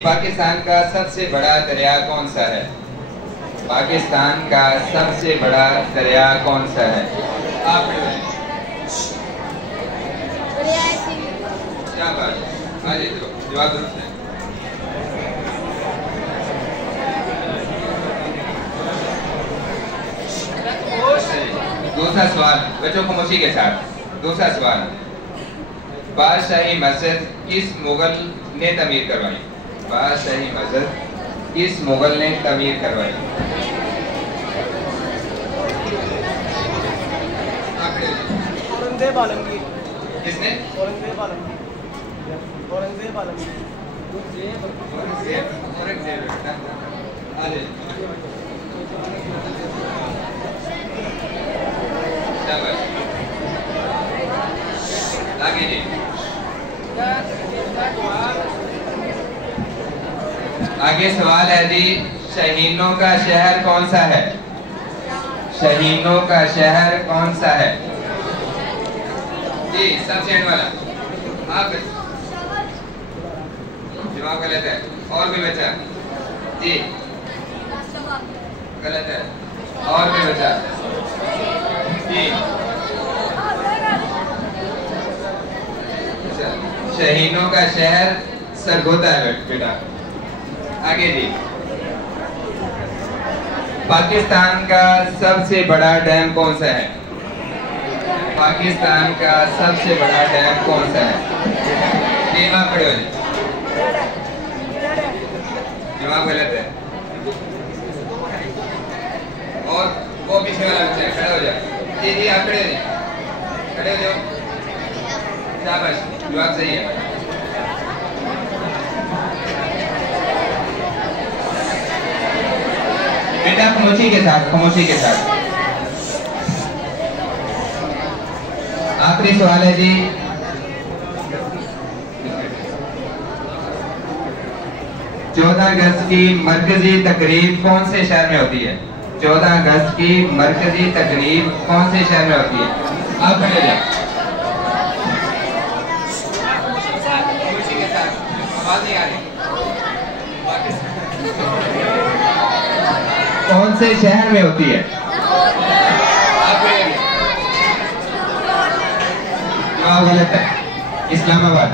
पाकिस्तान का सबसे बड़ा दरिया कौन सा है? पाकिस्तान का सबसे बड़ा दरिया कौन सा है? आप क्या बात है, हाँ जी जवाब दुरुस्त है। दूसरा सवाल बच्चों खामोशी के साथ। दूसरा सवाल, बादशाही मस्जिद किस मुगल ने तमीर करवाई? बादशाही मस्जिद किस मुगल ने तमीर करवाई? औरंगजेब आलमगीर। किसने? औरंगजेब आलमगीर। औरंगजेब आलमगीर। औरंगजेब। आगे जी, आगे सवाल है जी, शहीनों का शहर कौन सा है? शहीनों का शहर कौन सा है? जी सबसे एंड वाला आप। जवाब गलत है। और भी बचा? जी गलत है। और भी बचा? जी शहीनों का शहर सरगोदा है बेटा। आगे जी, पाकिस्तान का सबसे बड़ा डैम कौन सा है? पाकिस्तान का सबसे बड़ा डैम कौन सा है? टीमा खड़े हो जाए। जवाब गलत है। और वो पीछे वाला बच्चा है, खड़ा हो जाए। जी जी आप खड़े हो जाए, खड़े हो जाओ। शाबाश, जवाब सही है। बेटा खामोशी के साथ, खामोशी के साथ। आखिरी सवाल है जी, 14 अगस्त की मरकजी तकरीब कौन से शहर में होती है? 14 अगस्त की मरकजी तकरीब कौन से शहर में होती है? आप खड़े जाए। खामोशी के साथ, आवाज नहीं आ रही। कौन से शहर में होती है? जवाब गलत है, इस्लामाबाद।